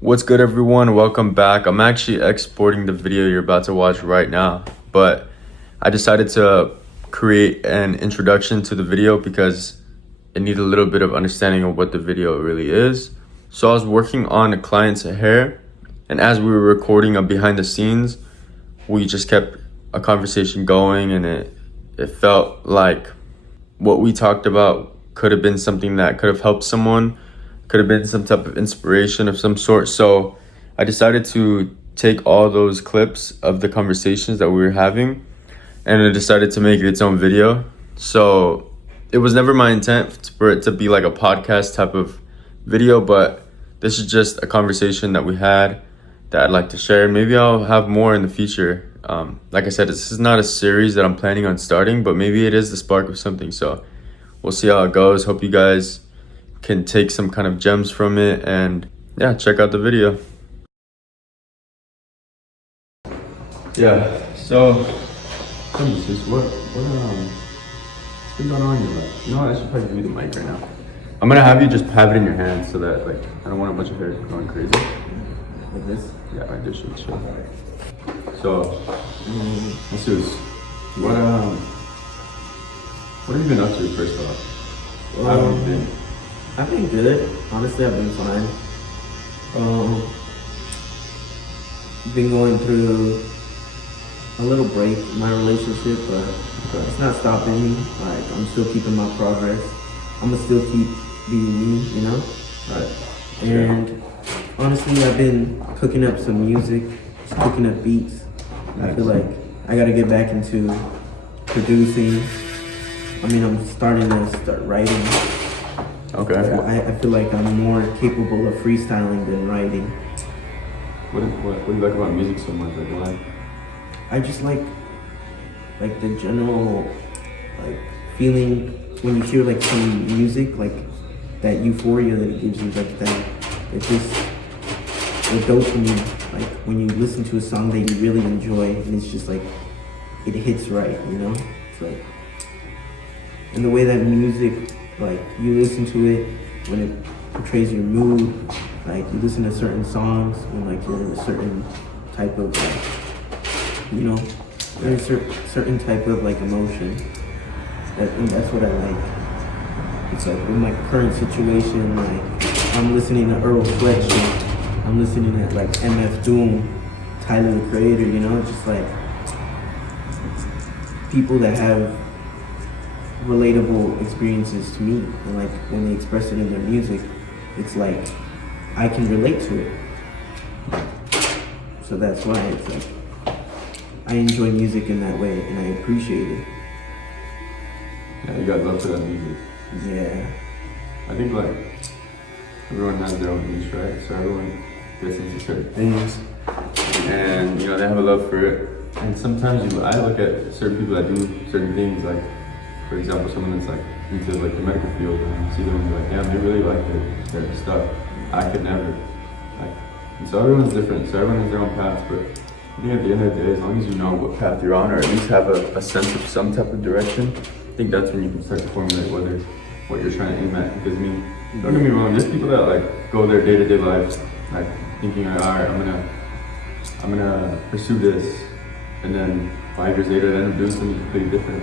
What's good, everyone? Welcome back. I'm actually exporting the video you're about to watch right now, but I decided to create an introduction to the video because it needed a little bit of understanding of what the video really is. So I was working on a client's hair, and as we were recording a behind the scenes, we just kept a conversation going, and it felt like what we talked about could have been something that could have helped someone, could have been some type of inspiration of some sort. So I decided to take all those clips of the conversations that we were having, and I decided to make it its own video. So it was never my intent for it to be like a podcast type of video, but this is just a conversation that we had that I'd like to share. Maybe I'll have more in the future. Like I said, this is not a series that I'm planning on starting, but maybe it is the spark of something. So we'll see how it goes. Hope you guys can take some kind of gems from it, and yeah, check out the video. Yeah, so what's been going on in your life? You know what, I should probably give you the mic right now. I'm gonna have you just have it in your hand so that like I don't want a bunch of hair going crazy. Like this? Yeah, like this should chill. So Jesus, what have you been up to first off? How have you been? I've been good. Honestly, I've been fine. Been going through a little break in my relationship, but it's not stopping me. Like, I'm still keeping my progress. I'm gonna still keep being me, you know? Right. And honestly, I've been cooking up some music, just cooking up beats. I feel like I gotta get back into producing. I mean, I'm starting to start writing. Okay. I feel like I'm more capable of freestyling than writing. What do you like about music so much? Like why? I just like the general like feeling when you hear like some music, like that euphoria that it gives you, like that it just the dopamine, like when you listen to a song that you really enjoy and it's just like it hits right, you know? It's like, and the way that music, like you listen to it when it portrays your mood, like you listen to certain songs when like you're in a certain type of like, you know, you're in a certain type of like emotion. And that's what I like. It's like in my current situation, like I'm listening to Earl Sweatshirt, I'm listening to like MF Doom, Tyler the Creator, you know, just like people that have relatable experiences to me, and like when they express it in their music, it's like I can relate to it. So that's why it's like I enjoy music in that way, and I appreciate it. Yeah, you got love for that music. Yeah. I think like everyone has their own niche, right? So everyone gets into certain things, and you know they have a love for it. And sometimes I look at certain people that do certain things, like for example, someone that's like into like the medical field, and you see them and you're like, damn, they really like their stuff. I could never. Like, and so everyone's different. So everyone has their own paths, but I think at the end of the day, as long as you know what path you're on, or at least have a sense of some type of direction, I think that's when you can start to formulate what you're trying to aim at. Because I mean, don't get me wrong, there's people that like go their day-to-day lives like thinking, all right, I'm gonna pursue this, and then 5 years later, they end up doing something completely different.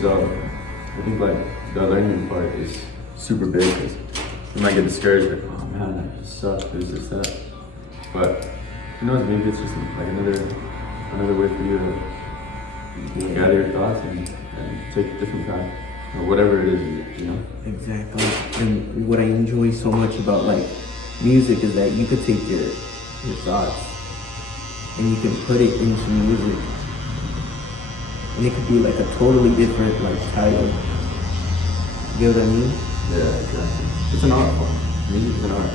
So I think like the learning part is super big because you might get discouraged, like, oh man, that just sucks, this, that. But who knows, maybe it's just like another way for you to gather your thoughts and take a different path, or whatever it is, you know? Exactly. And what I enjoy so much about like music is that you could take your thoughts and you can put it into music. And it could be like a totally different like title. You know what I mean? Yeah, exactly. It's an art form. Music is an art.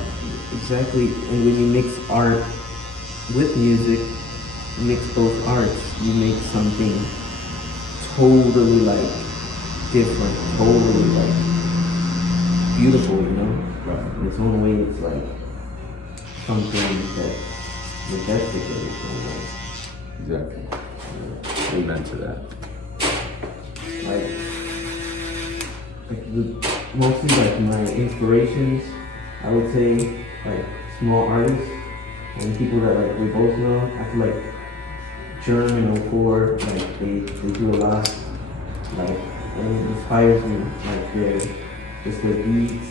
Exactly. And when you mix art with music, mix both arts, you make something totally like different, totally like beautiful, you know? Right. In its own way, it's like something that majestic in its own way. Exactly. Amen to that. Like mostly like my inspirations, I would say, like small artists and people that like we both know. I feel like German and 04, like they do a lot, like, and it inspires me, like just their beats,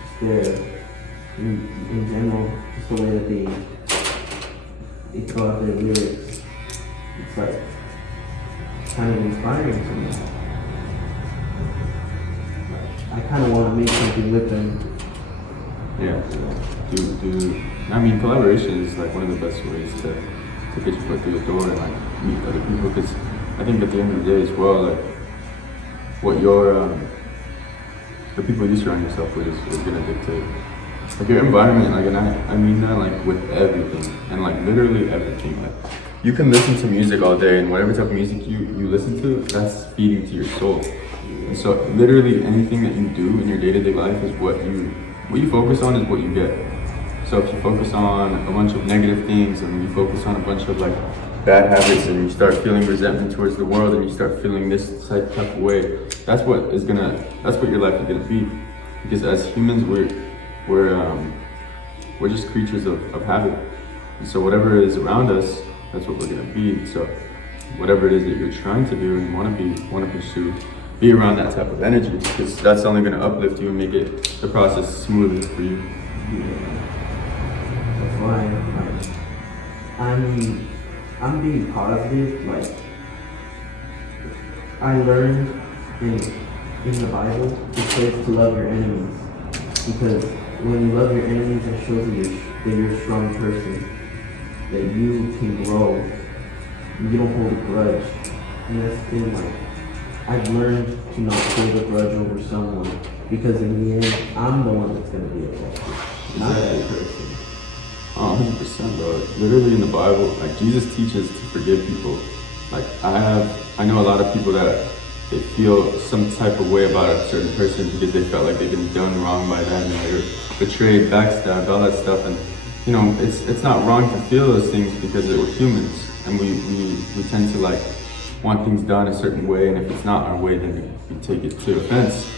just their, in general, just the way that they throw out their lyrics. It's like kind of inspiring to me. I kind of want to make something with them. Yeah. I mean, collaboration is like one of the best ways to get your foot through the door and like meet other people. Because I think at the end of the day as well, like what the people you surround yourself with is gonna dictate like your environment. Like, and I mean that like with everything and like literally everything. Like you can listen to music all day, and whatever type of music you listen to, that's feeding to your soul. And so literally anything that you do in your day-to-day life is what you focus on is what you get. So if you focus on a bunch of negative things and you focus on a bunch of like bad habits and you start feeling resentment towards the world and you start feeling this type of way, that's what your life is gonna be. Because as humans, we're just creatures of habit. And so whatever is around us, that's what we're gonna be. So whatever it is that you're trying to do and want to pursue, be around that type of energy, because that's only gonna uplift you and make the process smoother for you. Yeah. That's why I'm being positive. Like I learned in the Bible, it says to love your enemies, because when you love your enemies, it shows that you're a strong person, that you can grow, you don't hold a grudge. And that's been like, I've learned to not hold a grudge over someone, because in the end, I'm the one that's gonna be affected, not that person. 100%, bro. Literally in the Bible, like Jesus teaches to forgive people. Like I know a lot of people that they feel some type of way about a certain person because they felt like they've been done wrong by them, and they're betrayed, backstabbed, all that stuff. And you know, it's not wrong to feel those things because we're humans, and we tend to like want things done a certain way, and if it's not our way, then we take it to offense.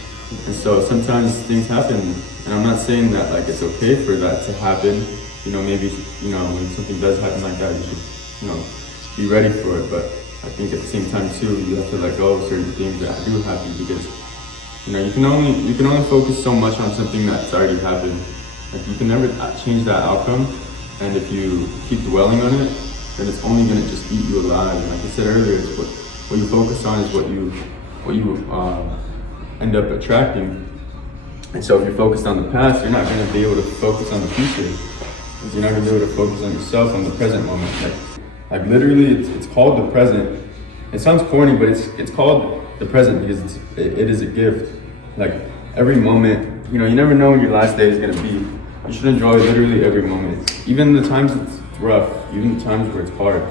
And so sometimes things happen, and I'm not saying that like it's okay for that to happen. You know, maybe, you know, when something does happen like that, you should, you know, be ready for it. But I think at the same time too, you have to let go of certain things that do happen, because, you know, you can only focus so much on something that's already happened. Like you can never change that outcome, and if you keep dwelling on it, then it's only gonna just eat you alive. And like I said earlier, it's what you focus on is what you end up attracting. And so if you're focused on the past, you're not gonna be able to focus on the future. You're not gonna be able to focus on yourself, on the present moment. Like literally, it's called the present. It sounds corny, but it's called the present because it is a gift. Like every moment, you know, you never know when your last day is gonna be. You should enjoy literally every moment, even the times it's rough, even the times where it's hard.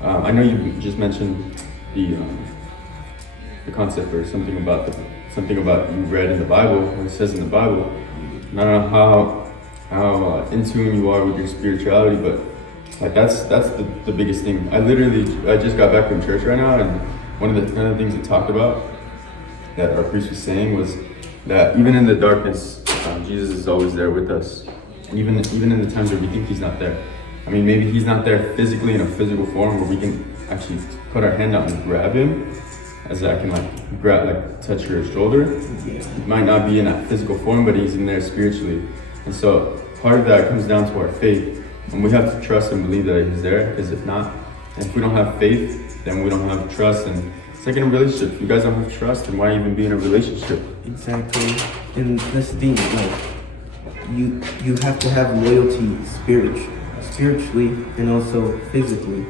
I know you just mentioned the concept or something about you read in the Bible. What it says in the Bible. And I don't know how in tune you are with your spirituality, but like that's the biggest thing. I just got back from church right now, and one of the things we talked about that our priest was saying was that even in the darkness, Jesus is always there with us. And even in the times where we think he's not there. I mean, maybe he's not there physically in a physical form where we can actually put our hand out and grab him, as I can touch your shoulder. He might not be in that physical form, but he's in there spiritually. And so part of that comes down to our faith. And we have to trust and believe that he's there, because if we don't have faith, then we don't have trust. And it's like in a relationship. If you guys don't have trust, then why even be in a relationship? Exactly. And this thing, like, you have to have loyalty spiritually and also physically.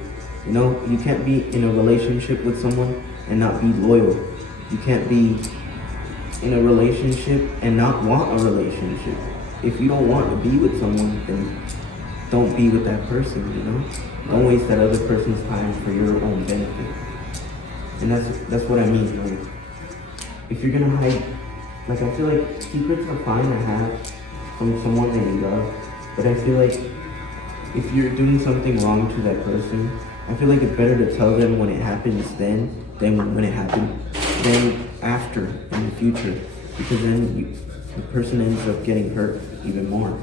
You know, you can't be in a relationship with someone and not be loyal. You can't be in a relationship and not want a relationship. If you don't want to be with someone, then don't be with that person, you know? Don't waste that other person's time for your own benefit. And that's what I mean. Like, if you're gonna hide, like, I feel like secrets are fine to have from someone that you love, but I feel like if you're doing something wrong to that person, I feel like it's better to tell them when it happens than when it happened, then after, in the future, because then the person ends up getting hurt even more.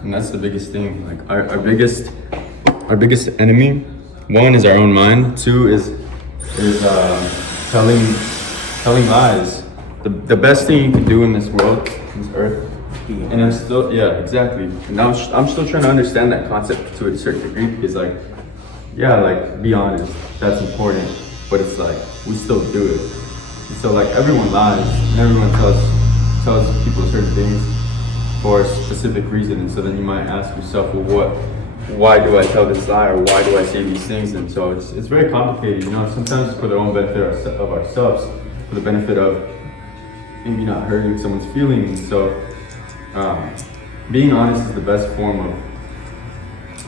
And that's the biggest thing. Like our biggest enemy, one is our own mind. Two is telling lies. The best thing you can do in this world, this earth, and I'm still, yeah, exactly. And now I'm still trying to understand that concept to a certain degree because, like, yeah, like, be honest, that's important, but it's like we still do it. And so, like, everyone lies, and everyone tells people certain things for a specific reason. And so then you might ask yourself, well, why do I tell this lie, or why do I say these things? And so it's very complicated, you know. Sometimes it's for their own benefit of ourselves, for the benefit of maybe not hurting someone's feelings. And so being honest is the best form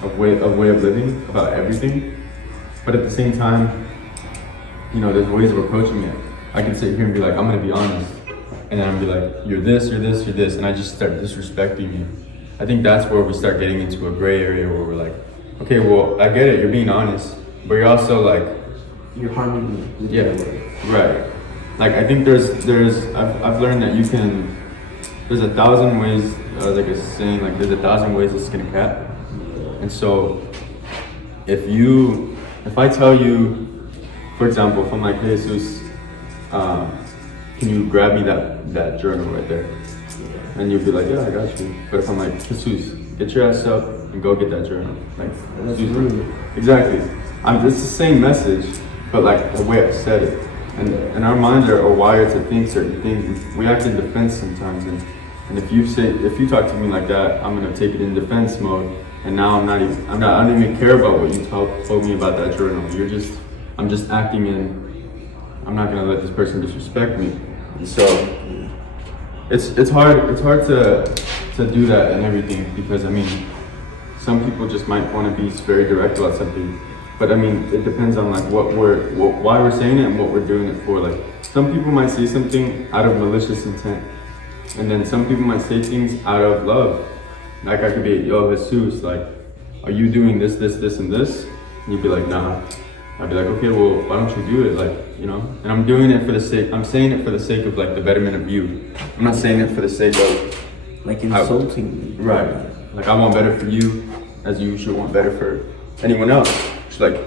of way of living about everything. But at the same time, you know, there's ways of approaching it. I can sit here and be like, I'm gonna be honest, and then I'm gonna be like, you're this, you're this, you're this, and I just start disrespecting you. I think that's where we start getting into a gray area where we're like, okay, well, I get it, you're being honest, but you're also like, you're harming me with your words. Right. Like, I think I've learned that there's 1,000 ways, like I was saying, like there's 1,000 ways to skin a cat. And so if I tell you, for example, if I'm like, hey, Jesus, can you grab me that journal right there? And you'll be like, yeah, I got you. But if I'm like, Jesus, get your ass up and go get that journal. Like, that's rude. Exactly. It's the same message, but like the way I said it. And our minds are wired to think certain things. We act in defense sometimes. And if you talk to me like that, I'm gonna take it in defense mode. And now I don't even care about what you told me about that journal. I'm just acting in, I'm not gonna let this person disrespect me. And so it's hard to do that and everything, because I mean, some people just might want to be very direct about something, but I mean, it depends on like why we're saying it and what we're doing it for. Like, some people might say something out of malicious intent, and then some people might say things out of love. Like, I could be, yo, Jesus, like, are you doing this, and this? And you'd be like, nah. I'd be like, okay, well, why don't you do it? Like, you know, and I'm saying it for the sake of like the betterment of you. I'm not saying it for the sake of like insulting. Right. Like, I want better for you as you should want better for anyone else. It's like,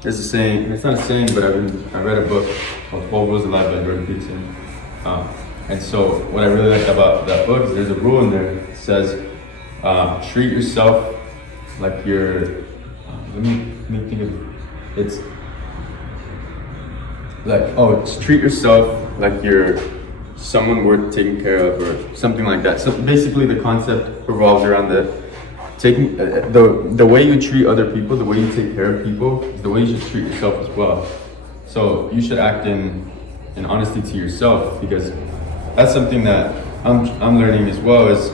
there's a saying, it's not a saying, but I read a book called 12 Rules of Life by Barber. And so what I really like about that book is there's a rule in there that says, treat yourself like you're, let me think of it. It's like, treat yourself like you're someone worth taking care of, or something like that. So basically the concept revolves around the way you treat other people, the way you take care of people, is the way you should treat yourself as well. So you should act in honesty to yourself, because that's something that I'm learning as well, is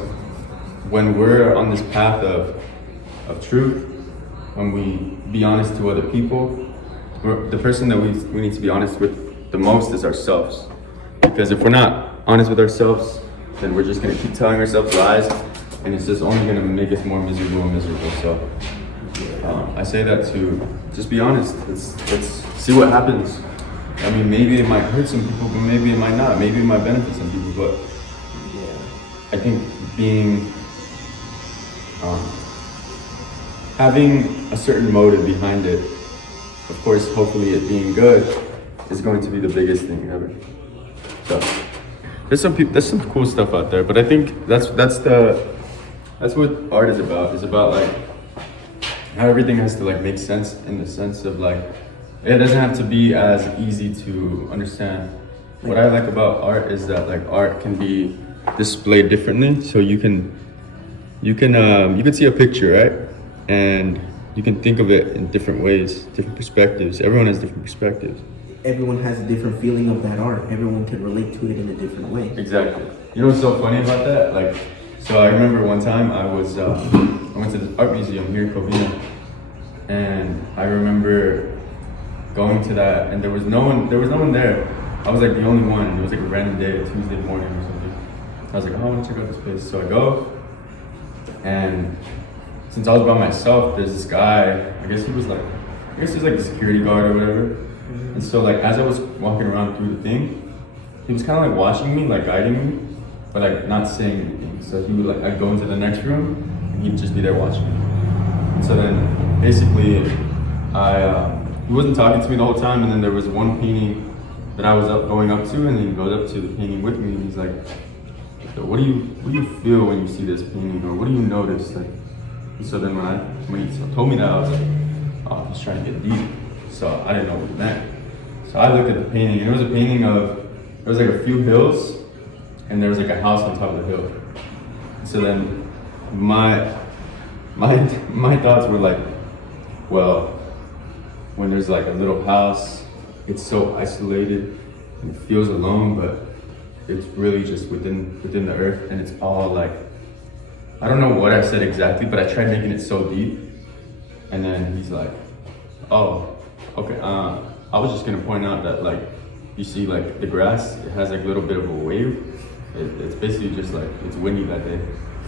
when we're on this path of truth, when we be honest to other people, the person that we need to be honest with the most is ourselves. Because if we're not honest with ourselves, then we're just gonna keep telling ourselves lies, and it's just only gonna make us more miserable. So I say that to just be honest. Let's see what happens. I mean, maybe it might hurt some people, but maybe it might not. Maybe it might benefit some people, but I think being having a certain motive behind it, of course, hopefully it being good, is going to be the biggest thing ever. So there's some cool stuff out there, but I think that's what art is about. It's about like how everything has to like make sense, in the sense of like, it doesn't have to be as easy to understand. What I like about art is that like art can be displayed differently. So you can see a picture, right? And you can think of it in different ways, different perspectives. Everyone has different perspectives. Everyone has a different feeling of that art. Everyone can relate to it in a different way. Exactly. You know what's so funny about that? Like, so I remember one time I went to this art museum here in Covina, and I remember going to that, and there was no one there. I was like the only one. It was like a random day, a Tuesday morning or something. I was like, oh, I want to check out this place. So I go, and since I was by myself, there's this guy, I guess he was like the security guard or whatever. Mm-hmm. And so like, as I was walking around through the thing, he was kind of like watching me, like guiding me, but like not saying anything. So he would like, I'd go into the next room, and he'd just be there watching me. And so then basically he wasn't talking to me the whole time, and then there was one painting that I was going up to, and then he goes up to the painting with me, and he's like, so what do you feel when you see this painting, or what do you notice? Like, and so then when he told me that, I was like, oh, he's trying to get deep. So I didn't know what he meant. So I looked at the painting, and it was a painting of, it was like a few hills, and there was like a house on top of the hill. So then my thoughts were like, well, when there's like a little house, it's so isolated and it feels alone, but it's really just within the earth, and it's all like, I don't know what I said exactly, but I tried making it so deep. And then he's like, oh, okay, I was just gonna point out that, like, you see like the grass, it has like a little bit of a wave. It's basically just like, it's windy that day.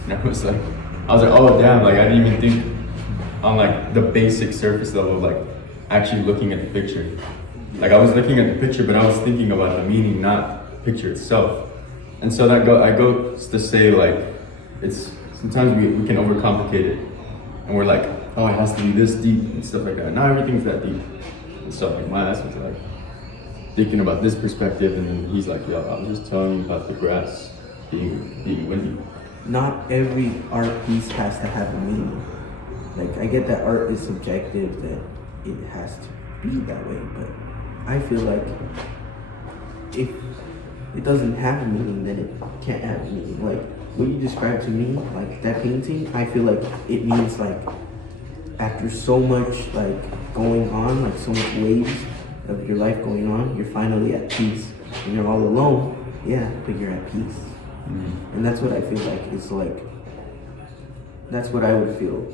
And I was like, oh damn, like I didn't even think on like the basic surface level, like actually looking at the picture. Like I was looking at the picture, but I was thinking about the meaning, not the picture itself. And so I go to say, like, it's, sometimes we can overcomplicate it. And we're like, oh, it has to be this deep and stuff like that. Not everything's that deep. And so like my ass was like thinking about this perspective, and then he's like, yo, I was just telling you about the grass being windy. Not every art piece has to have a meaning. Like, I get that art is subjective, that it has to be that way, but I feel like if it doesn't have a meaning, then it can't have a meaning. Like, what you described to me, like that painting, I feel like it means like after so much like going on, like so much waves of your life going on, you're finally at peace. And you're all alone, yeah, but you're at peace. Mm-hmm. And that's what I feel like. It's like, that's what I would feel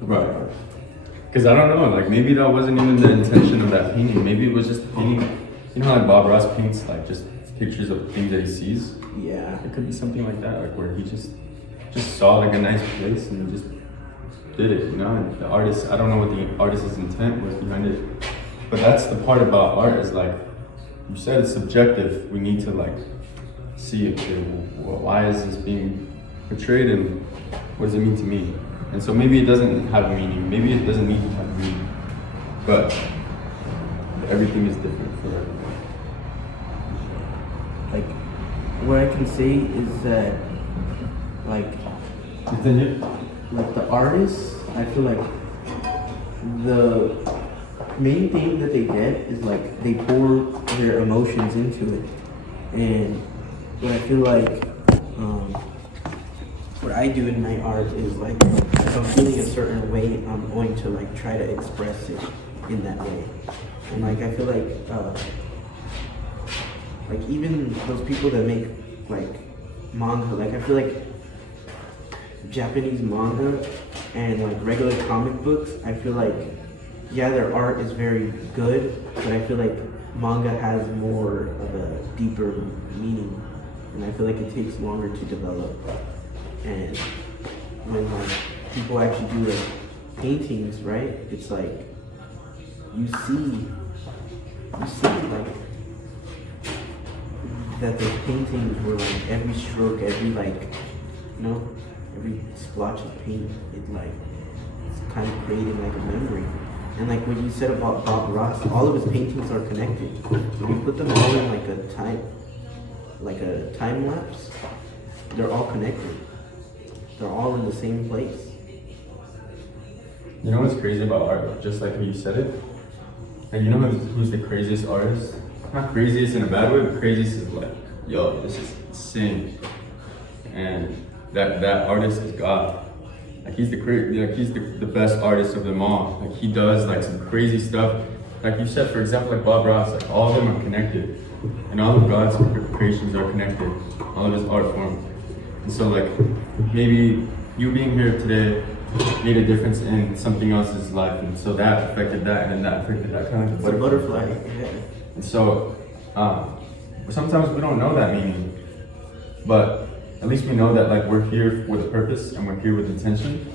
about art. Because I don't know, like maybe that wasn't even the intention of that painting. Maybe it was just a painting. You know how like Bob Ross paints like just pictures of things that he sees? Yeah. It could be something like that, like where he just saw like a nice place and he just did it, you know? And the artist, I don't know what the artist's intent was behind it. But that's the part about art, is like, you said it's subjective. We need to like see, okay, well, why is this being portrayed and what does it mean to me? And so maybe it doesn't have a meaning, maybe it doesn't need to have a meaning, but everything is different for everyone. Like, what I can say is that, like, the artists, I feel like the main thing that they get is like they pour their emotions into it. And what I feel like what I do in my art is like, if I'm feeling a certain way, I'm going to like try to express it in that way. And like I feel like even those people that make like manga, like I feel like Japanese manga and like regular comic books, I feel like, yeah, their art is very good, but I feel like manga has more of a deeper meaning, and I feel like it takes longer to develop. And when like people actually do like paintings, right? It's like you see like that the paintings were like every stroke, every like, you know, every splotch of paint, it like it's kind of creating like a memory. And like what you said about Bob Ross, all of his paintings are connected. If you put them all in like a time lapse, they're all connected. They're all in the same place. You know what's crazy about art? Just like you said it. And you know who's the craziest artist? Not craziest in a bad way, but craziest is like, yo, this is insane. And that artist is God. Like he's the best artist of them all. Like he does like some crazy stuff. Like you said, for example, like Bob Ross, like all of them are connected. And all of God's creations are connected. All of his art forms. And so like maybe you being here today made a difference in something else's life, and so that affected that, and then that affected that, kind of like a butterfly. Yeah. And so sometimes we don't know that meaning, but at least we know that like we're here with a purpose and we're here with intention,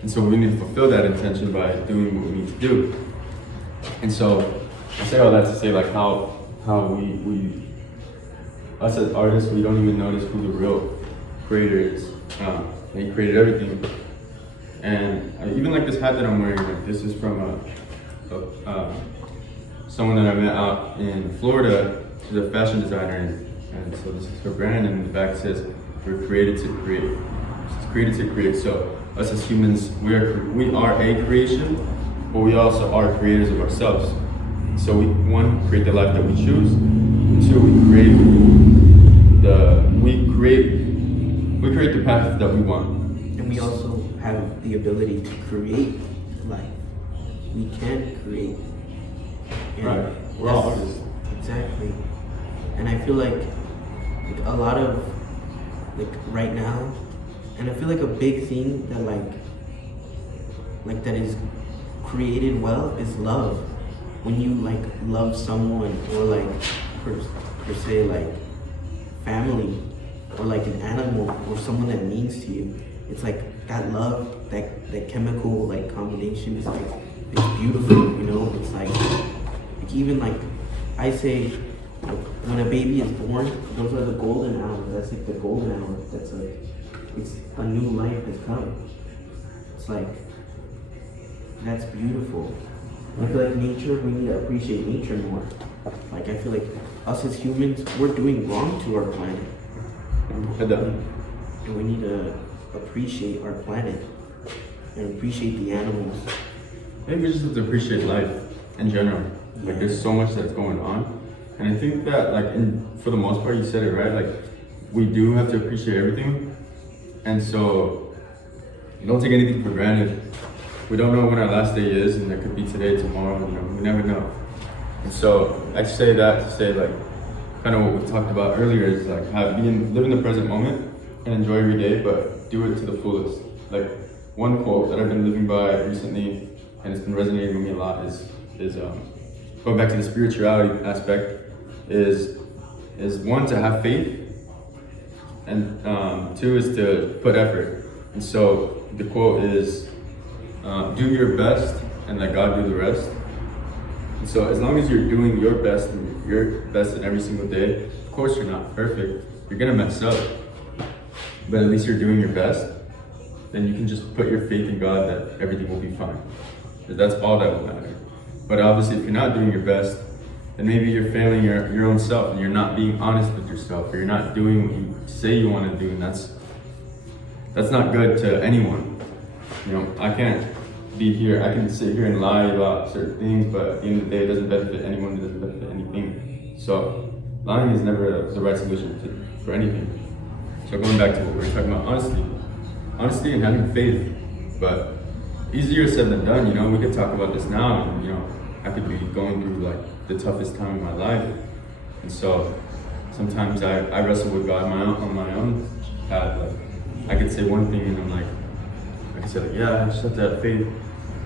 and so we need to fulfill that intention by doing what we need to do. And so I say all that to say like how we us as artists, we don't even notice who the real creator is. He created everything, And even like this hat that I'm wearing, like this is from someone that I met out in Florida. She's a fashion designer, and so this is her brand, and the back says, "We're created to create." It's created to create. So us as humans, we are a creation, but we also are creators of ourselves. So we, one, create the life that we choose. Two, we create the path that we want. And we also have the ability to create life. We can create. And Right. We're all artists. Exactly. And I feel like a lot of like right now, and I feel like a big thing that like that is created well is love. When you like love someone, or like per se like family, or like an animal, or someone that means to you, it's like that love, that chemical like combination is like, it's beautiful, you know. It's like even like I say, when a baby is born, those are the golden hours. That's like the golden hour. That's like, it's a new life has come. It's like, that's beautiful. I feel like nature, we need to appreciate nature more. Like I feel like us as humans, we're doing wrong to our planet. And we need to appreciate our planet and appreciate the animals. Maybe we just have to appreciate life in general. Like there's so much that's going on. And I think that like for the most part, you said it right, like we do have to appreciate everything. And so don't take anything for granted. We don't know when our last day is, and it could be today, tomorrow, you know, we never know. And so I say that to say like, kind of what we talked about earlier is like live in the present moment and enjoy every day, but do it to the fullest. Like one quote that I've been living by recently, and it's been resonating with me a lot, is going back to the spirituality aspect, is one, to have faith, and two is to put effort. And so the quote is, do your best and let God do the rest. And so as long as you're doing your best in every single day, of course you're not perfect, you're gonna mess up, but at least you're doing your best. Then you can just put your faith in God that everything will be fine, because that's all that will matter. But obviously if you're not doing your best, then maybe you're failing your own self, and you're not being honest with yourself, or you're not doing what you say you want to do, and that's not good to anyone. You know, I can't be here, I can sit here and lie about certain things, but at the end of the day, it doesn't benefit anyone, it doesn't benefit anything. So lying is never the right solution for anything. So going back to what we were talking about, honesty and having faith, but easier said than done. You know, we could talk about this now, and you know, I could be going through like the toughest time of my life, and so sometimes I wrestle with God on my own path. Like I could say one thing, and I'm like, I could say like, yeah, I just have to have faith,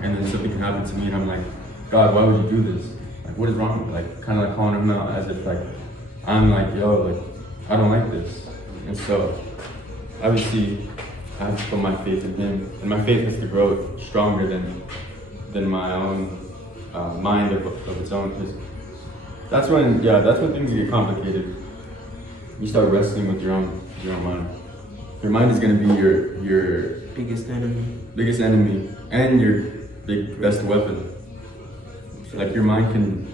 and then something can happen to me, and I'm like, God, why would you do this? Like, what is wrong? Like, kind of like calling him out as if like I'm like, yo, like I don't like this, and so obviously I have to put my faith in him, and my faith has to grow stronger than my own mind of its own. Because that's when things get complicated. You start wrestling with your own mind. Your mind is going to be your biggest enemy, and your best weapon. Like your mind can.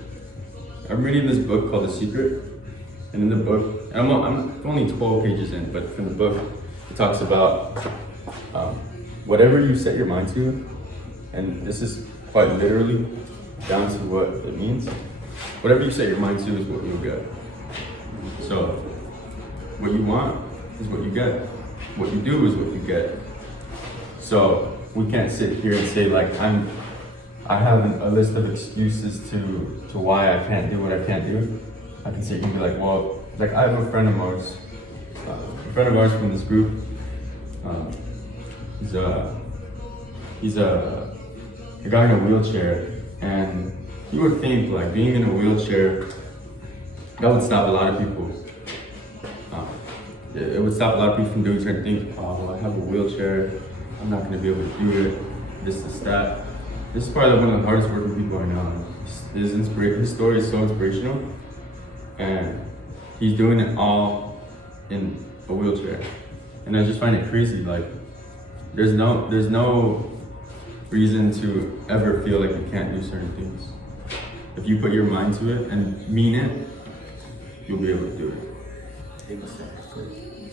I'm reading this book called The Secret, and in the book, and I'm only 12 pages in, but from the book, it talks about whatever you set your mind to, and this is quite literally down to what it means. Whatever you set your mind to is what you'll get. So what you want is what you get. What you do is what you get. So we can't sit here and say like I have a list of excuses to why I can't do what I can't do. I can sit here and be like, well, like I have a friend of ours from this group. He's a guy in a wheelchair, and you would think like being in a wheelchair, that would stop a lot of people. It would stop a lot of people from doing certain things. Oh, well, I have a wheelchair, I'm not gonna be able to do it, this, that. This is probably one of the hardest working people I know. His story is so inspirational, and he's doing it all in a wheelchair. And I just find it crazy, like there's no reason to ever feel like you can't do certain things. If you put your mind to it and mean it, you'll be able to do it. Exactly.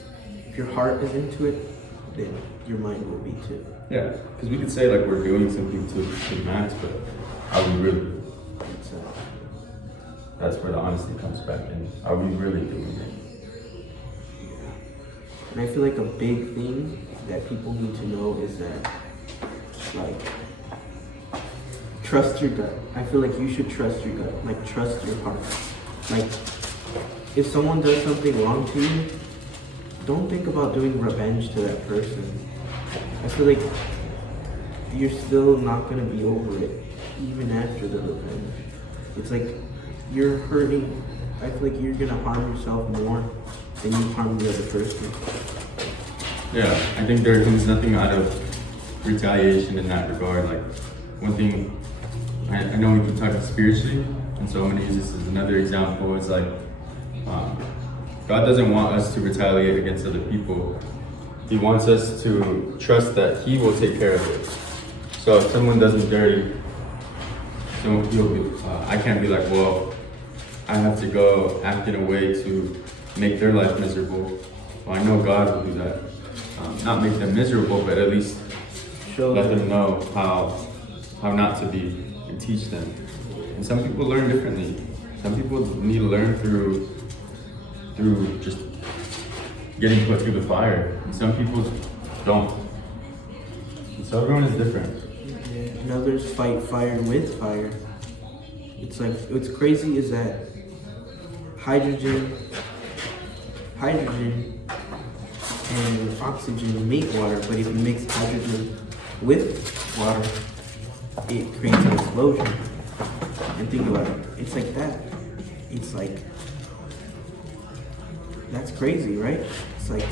If your heart is into it, then your mind will be too. Yeah, because we could say like we're doing something to the max, but are we really? That's where the honesty comes back in. Are we really doing it? And I feel like a big thing that people need to know is that, like, trust your gut. I feel like you should trust your gut. Like, trust your heart. Like, if someone does something wrong to you, don't think about doing revenge to that person. I feel like you're still not gonna be over it, even after the revenge. It's like you're hurting. I feel like you're gonna harm yourself more than you harm the other person. Yeah, I think there comes nothing out of retaliation in that regard. Like, one thing, I know we keep talking spiritually, and so I'm gonna use this as another example. It's like, God doesn't want us to retaliate against other people. He wants us to trust that He will take care of it. So if someone does me dirty, I can't be like, well, I have to go act in a way to make their life miserable. Well, I know God will do that. Not make them miserable, but at least let them know how not to be and teach them. And some people learn differently. Some people need to learn through just getting put through the fire. And some people don't. And so everyone is different. Yeah, and others fight fire with fire. It's like, what's crazy is that hydrogen and oxygen make water, but if you mix hydrogen with water, it creates an explosion. And think about it, it's like that. It's like, that's crazy, right? It's like,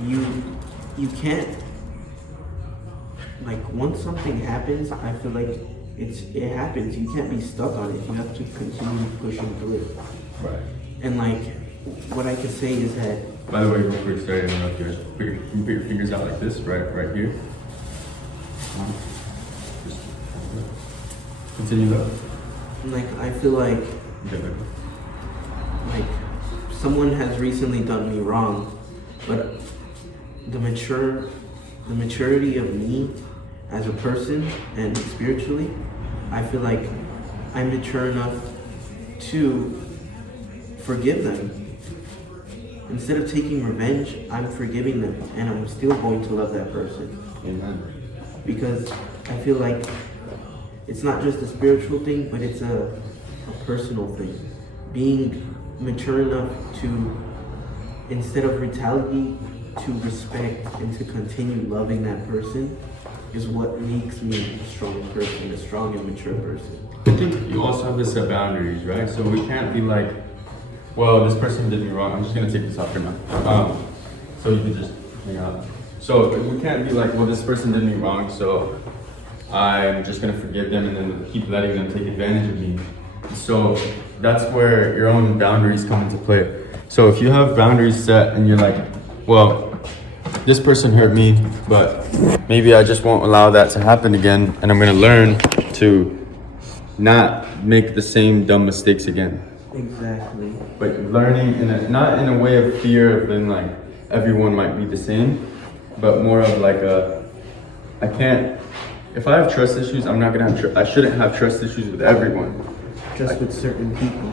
you can't, like, once something happens, I feel like it happens. You can't be stuck on it. You have to continue pushing through it. Right. And like, what I can say is that. By the way, real quick, sorry to interrupt you. Put your fingers out like this, right here. Just continue that. Like, I feel like, someone has recently done me wrong, but the maturity of me as a person and spiritually, I feel like I'm mature enough to forgive them. Instead of taking revenge, I'm forgiving them, and I'm still going to love that person. Amen. Because I feel like it's not just a spiritual thing, but it's a personal thing. Being mature enough to, instead of retaliate, to respect and to continue loving that person is what makes me a strong person, a strong and mature person. I think you also have to set boundaries, right? So we can't be like, well, this person did me wrong. I'm just gonna take this off for now. So you can just hang out. So we can't be like, well, this person did me wrong, so I'm just gonna forgive them and then keep letting them take advantage of me. So that's where your own boundaries come into play. So if you have boundaries set and you're like, well, this person hurt me, but maybe I just won't allow that to happen again, and I'm gonna learn to not make the same dumb mistakes again. Exactly. But learning not in a way of fear of being like everyone might be the same, but more of like if I have trust issues, I'm not gonna have I shouldn't have trust issues with everyone. Just with certain people.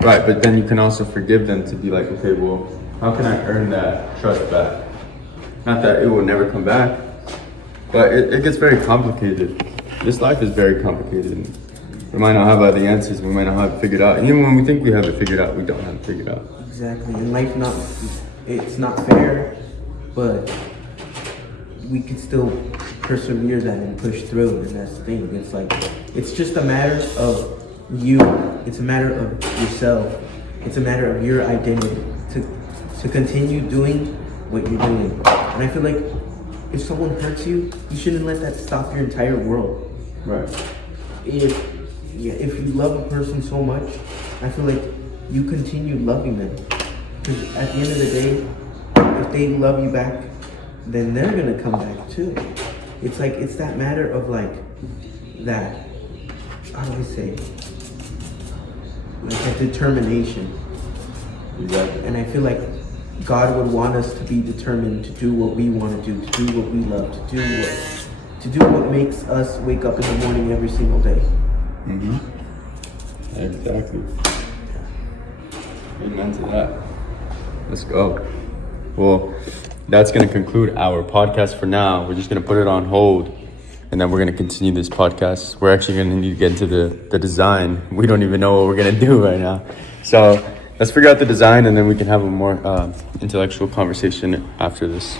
Right, but then you can also forgive them to be like, okay, well, how can I earn that trust back? Not that it will never come back, but it gets very complicated. This life is very complicated. We might not have all the answers, we might not have it figured out. And even when we think we have it figured out, we don't have it figured out. Exactly, and life it's not fair, but we can still persevere that and push through, and that's the thing. It's like, it's just a matter of you, it's a matter of yourself, it's a matter of your identity, to continue doing what you're doing. And I feel like if someone hurts you, you shouldn't let that stop your entire world. Right. If you love a person so much, I feel like you continue loving them. Because at the end of the day, if they love you back, then they're gonna come back too. It's like, it's that matter of like, that, how do I say, like that determination. Exactly. And I feel like God would want us to be determined to do what we want to do what we love, to do what makes us wake up in the morning every single day. Mm-hmm. Exactly. Amen to that. Let's go. Well, that's going to conclude our podcast for now. We're just going to put it on hold, and then we're going to continue this podcast. We're actually going to need to get into the design. We don't even know what we're going to do right now. So let's figure out the design, and then we can have a more intellectual conversation after this.